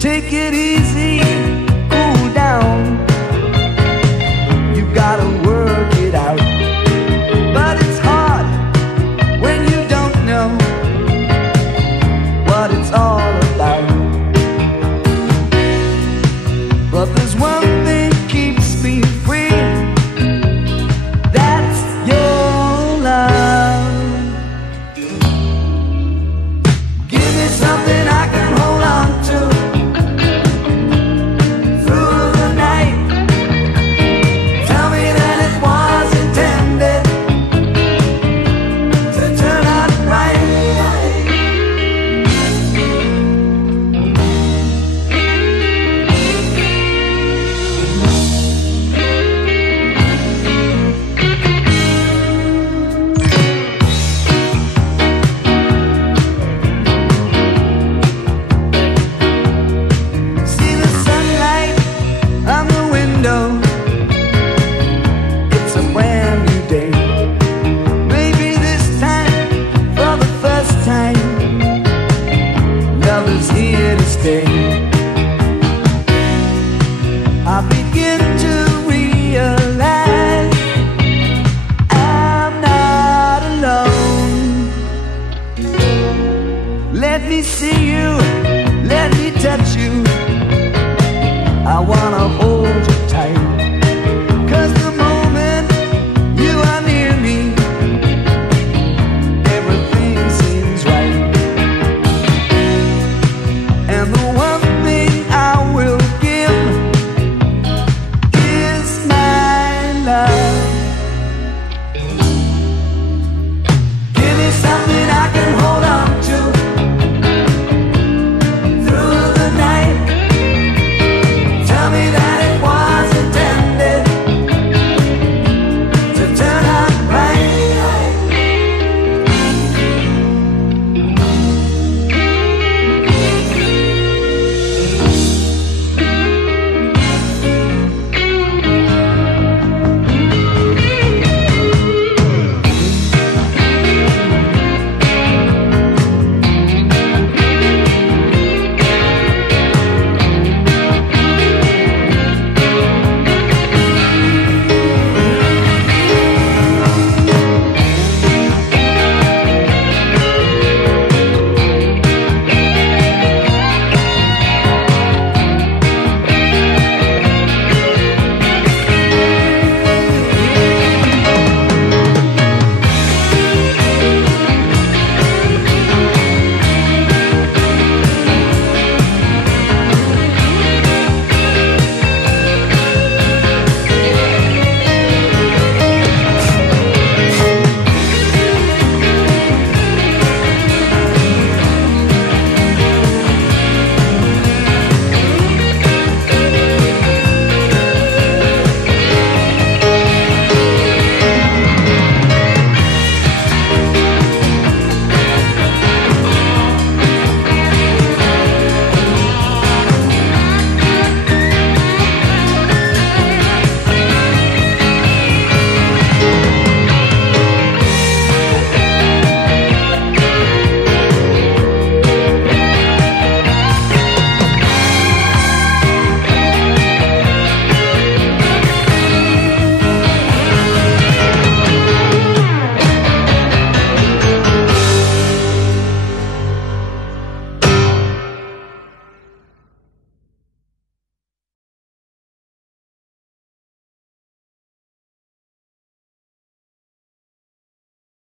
Take it easy, cool down. You gotta work it out, but it's hard when you don't know what it's all about. But there's one thing keeps me free, that's your love. Give me something I can hold on to through the night. Tell me that it was intended to turn out right. See the sunlight on the window. It's a brand new day. Maybe this time, for the first time, love is here to stay. I begin to realize I'm not alone. Let me see you, let me touch you. I wanna hold